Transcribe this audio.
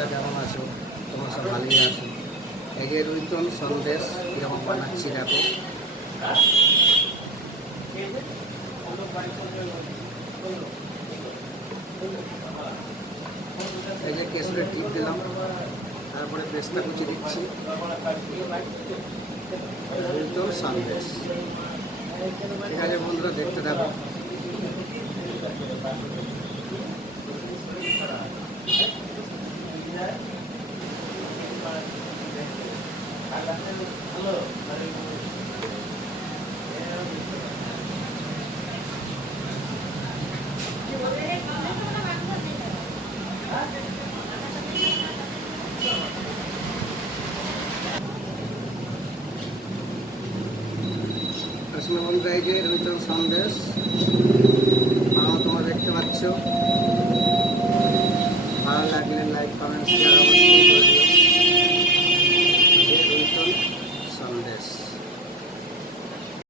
বন্ধুরা কেমন আছো? তোমরা সব ভালোই আছো। এই যে রুইতন সন্দেশ যেমন বানাচ্ছি দেখো। এই যে কেশরের টিপ দিলাম, তারপরে পেস্তা কুচি দিচ্ছি। রুইতন সন্দেশ। ঠিক আছে বন্ধুরা, দেখতে থাকো। আসলে বন্ধুরা এই যে রুইতন সন্দেশ বানানো তোমরা দেখতে পাচ্ছ। ভালো লাগলে লাইক কমেন্ট শেয়ার অবশ্যই করে দিও। রুইতন সন্দেশ।